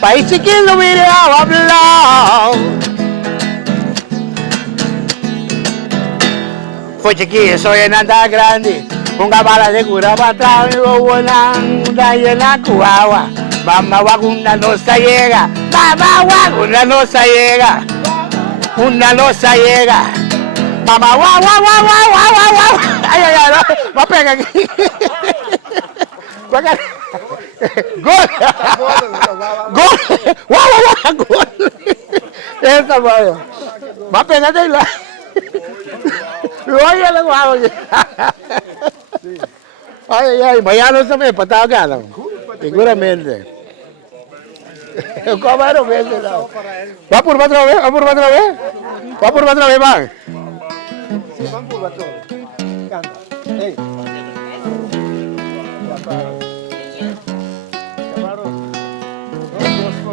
país chiquito vine a hablar. Fue chiquillo, soy en anda grande, ponga bala de cura para atrás, mi buena anda y en la cuagua. Mamá una no se llega, mamá una no se llega, una no se llega. Mamá guau guau guau guau guau guau guau. Ay ay ay, no, va a pegar aquí. Gol. Gol. Guau guau guau, gol. Esa madre. Va a pegar de la. Oye, lo guau. Ay ay ay, mañana no se me pataba gana. Seguramente. ¿Cómo era? Va por otra vez, va por otra vez. Va por otra vez, va. Sí, van por patrón. Canta. Ey.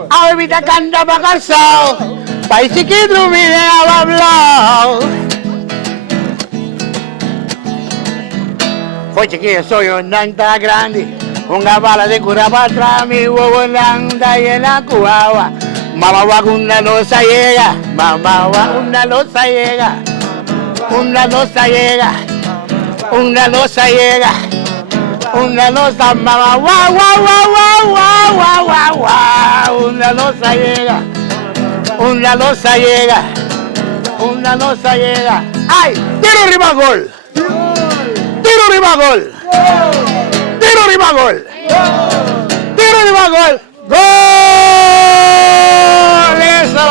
Ahorita canta pa' calzado, país chiquito vine a hablar. Fue chiquillo, soy un nanta grande, una bala de cura para atrás, mi huevo en la anda y en la cuagua. Mamá vacuna no se llega, mamá vacuna no se llega, una no se llega, una no se llega. Una losa, mamá, guau, guau, guau, guau, guau, guau, guau, una losa llega, una losa llega, una losa llega. ¡Ay! ¡Tiro arriba gol! ¡Tiro arriba gol! ¡Tiro arriba gol! ¡Tiro arriba gol! ¡Gol! ¡Eso!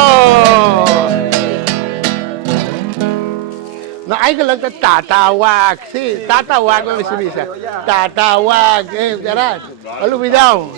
No, hay que lo que Tatawak, sí, Tatawak me dice. Tatawak, ¿verdad? Olvidado.